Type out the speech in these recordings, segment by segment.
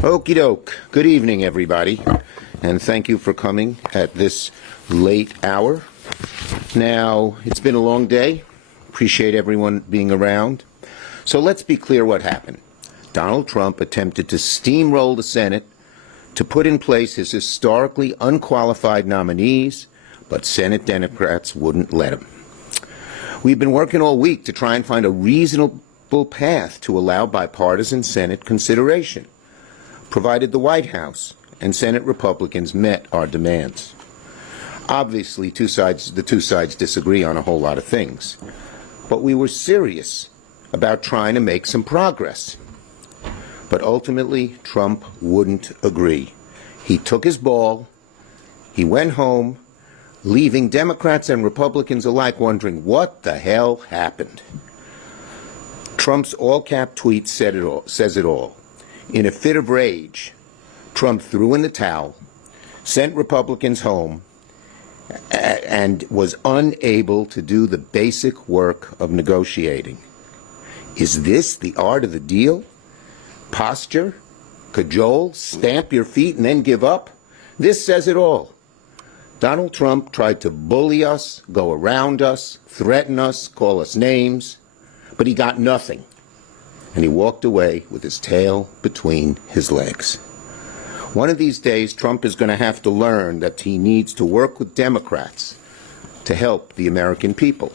Okie doke. Good evening, everybody, and thank you for coming at this late hour. Now, it's been a long day. Appreciate everyone being around. So let's be clear what happened. Donald Trump attempted to steamroll the Senate to put in place his historically unqualified nominees, but Senate Democrats wouldn't let him. We've been working all week to try and find a reasonable path to allow bipartisan Senate consideration, provided the White House and Senate Republicans met our demands. Obviously, the two sides disagree on a whole lot of things, but we were serious about trying to make some progress. But ultimately, Trump wouldn't agree. He took his ball, he went home, leaving Democrats and Republicans alike wondering what the hell happened. Trump's all-cap tweet says it all. In a fit of rage, Trump threw in the towel, sent Republicans home, and was unable to do the basic work of negotiating. Is this the art of the deal? Posture? Cajole? Stamp your feet and then give up? This says it all. Donald Trump tried to bully us, go around us, threaten us, call us names, but he got nothing. And he walked away with his tail between his legs. One of these days, Trump is going to have to learn that he needs to work with Democrats to help the American people.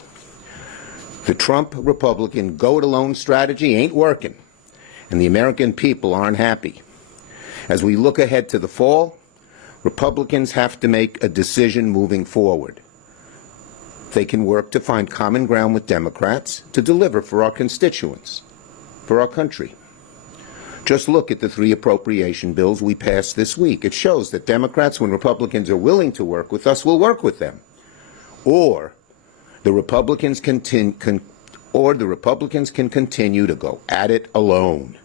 The Trump Republican go-it-alone strategy ain't working, and the American people aren't happy. As we look ahead to the fall, Republicans have to make a decision moving forward. They can work to find common ground with Democrats to deliver for our constituents, for our country. Just look at the 3 appropriation bills we passed this week. It shows that Democrats, when Republicans are willing to work with us, will work with them. Or the Republicans can continue to go at it alone,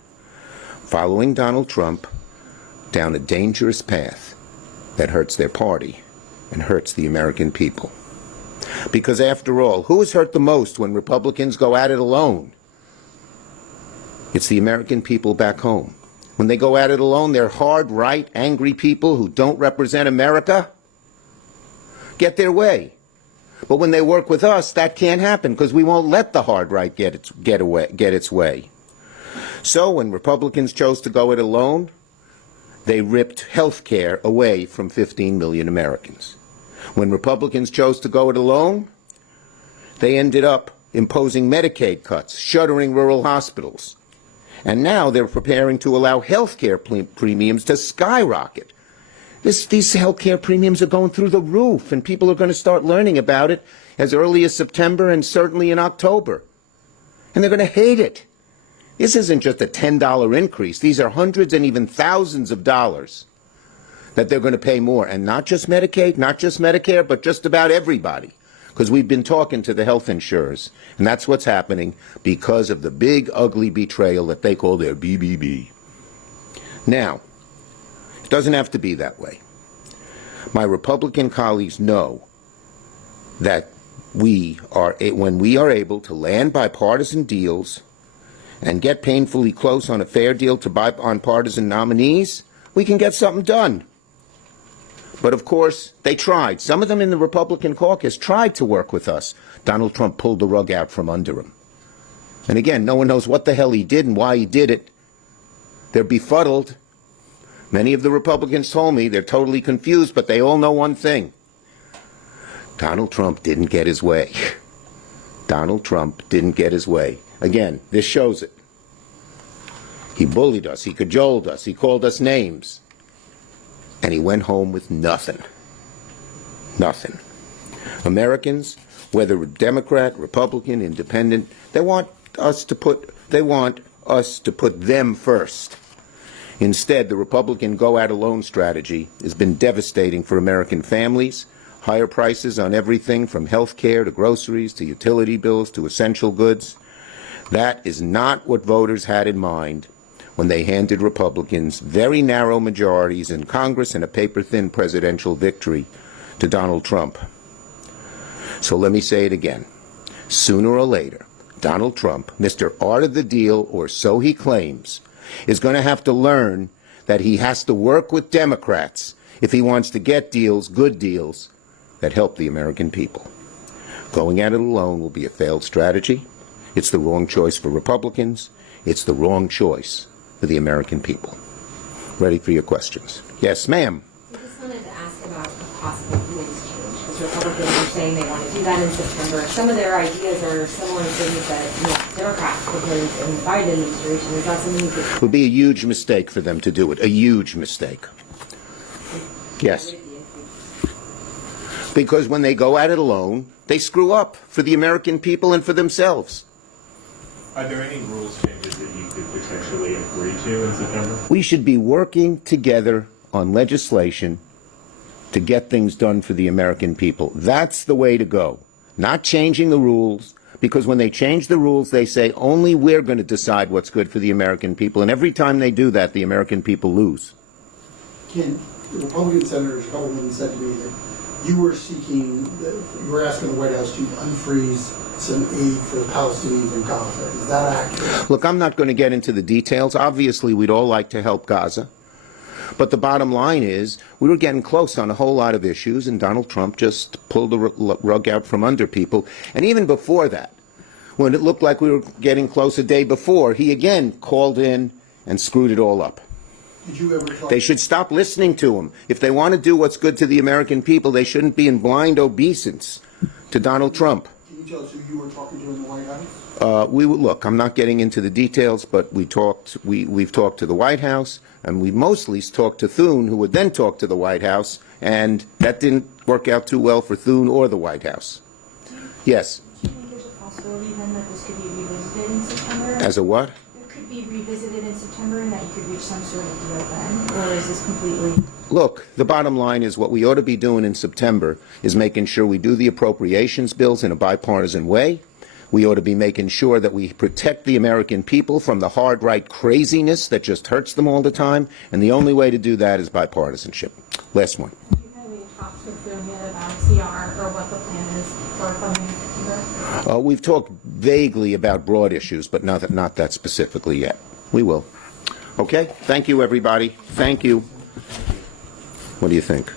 following Donald Trump down a dangerous path that hurts their party and hurts the American people. Because after all, who is hurt the most when Republicans go at it alone? It's the American people back home. When they go at it alone, they're hard, right, angry people who don't represent America get their way. But when they work with us, that can't happen because we won't let the hard right get its way. So when Republicans chose to go it alone, they ripped health care away from 15 million Americans. When Republicans chose to go it alone, they ended up imposing Medicaid cuts, shuttering rural hospitals. And now they're preparing to allow health care premiums to skyrocket. These health care premiums are going through the roof, and people are going to start learning about it as early as September and certainly in October. And they're going to hate it. This isn't just a $10 increase. These are hundreds and even thousands of dollars that they're going to pay more. And not just Medicaid, not just Medicare, but just about everybody. Because we've been talking to the health insurers, and that's what's happening because of the big, ugly betrayal that they call their BBB. Now, it doesn't have to be that way. My Republican colleagues know that when we are able to land bipartisan deals and get painfully close on a fair deal to bipartisan nominees, we can get something done. But of course, they tried. Some of them in the Republican caucus tried to work with us. Donald Trump pulled the rug out from under him. And again, no one knows what the hell he did and why he did it. They're befuddled. Many of the Republicans told me they're totally confused, but they all know one thing. Donald Trump didn't get his way. Donald Trump didn't get his way. Again, this shows it. He bullied us. He cajoled us. He called us names. And he went home with nothing. Nothing. Americans, whether Democrat, Republican, Independent, they want us to put them first. Instead, the Republican go-at-alone strategy has been devastating for American families. Higher prices on everything from health care to groceries to utility bills to essential goods. That is not what voters had in mind when they handed Republicans very narrow majorities in Congress and a paper-thin presidential victory to Donald Trump. So let me say it again. Sooner or later, Donald Trump, Mr. Art of the Deal, or so he claims, is going to have to learn that he has to work with Democrats if he wants to get deals, good deals, that help the American people. Going at it alone will be a failed strategy. It's the wrong choice for Republicans. It's the wrong choice for the American people. Ready for your questions. Yes, ma'am. I just wanted to ask about a possible rules change, because Republicans are saying they want to do that in September. Some of their ideas are similar to things that Democrats proposed in the Biden administration. Is that something you could... It would be a huge mistake for them to do it, a huge mistake. Yes. Because when they go at it alone, they screw up for the American people and for themselves. Are there any rules changes that you could potentially agree to in September? We should be working together on legislation to get things done for the American people. That's the way to go. Not changing the rules, because when they change the rules, they say only we're going to decide what's good for the American people. And every time they do that, the American people lose. Ken, the Republican senators, a couple of them said to me that you were asking the White House to unfreeze some aid for the Palestinians in Gaza. Is that accurate? Look, I'm not going to get into the details. Obviously, we'd all like to help Gaza. But the bottom line is, we were getting close on a whole lot of issues, and Donald Trump just pulled the rug out from under people. And even before that, when it looked like we were getting close a day before, he again called in and screwed it all up. Did you ever talk? They should stop listening to him. If they want to do what's good to the American people, they shouldn't be in blind obeisance to Donald Trump. Can you tell us who you were talking to in the White House? Look, I'm not getting into the details, but we've talked to the White House, and we mostly talked to Thune, who would then talk to the White House, and that didn't work out too well for Thune or the White House. Yes. Do you think there's a possibility then that this could be revisited in September? As a what? It could be revisited in September and that you could reach some sort of deal then? Or is this completely... Look, the bottom line is what we ought to be doing in September is making sure we do the appropriations bills in a bipartisan way. We ought to be making sure that we protect the American people from the hard right craziness that just hurts them all the time. And the only way to do that is bipartisanship. Last one. Do you have any talks with them yet about CR or what the plan is for funding in September? We've talked vaguely about broad issues, but not that specifically yet. We will. Okay? Thank you, everybody. Thank you. What do you think?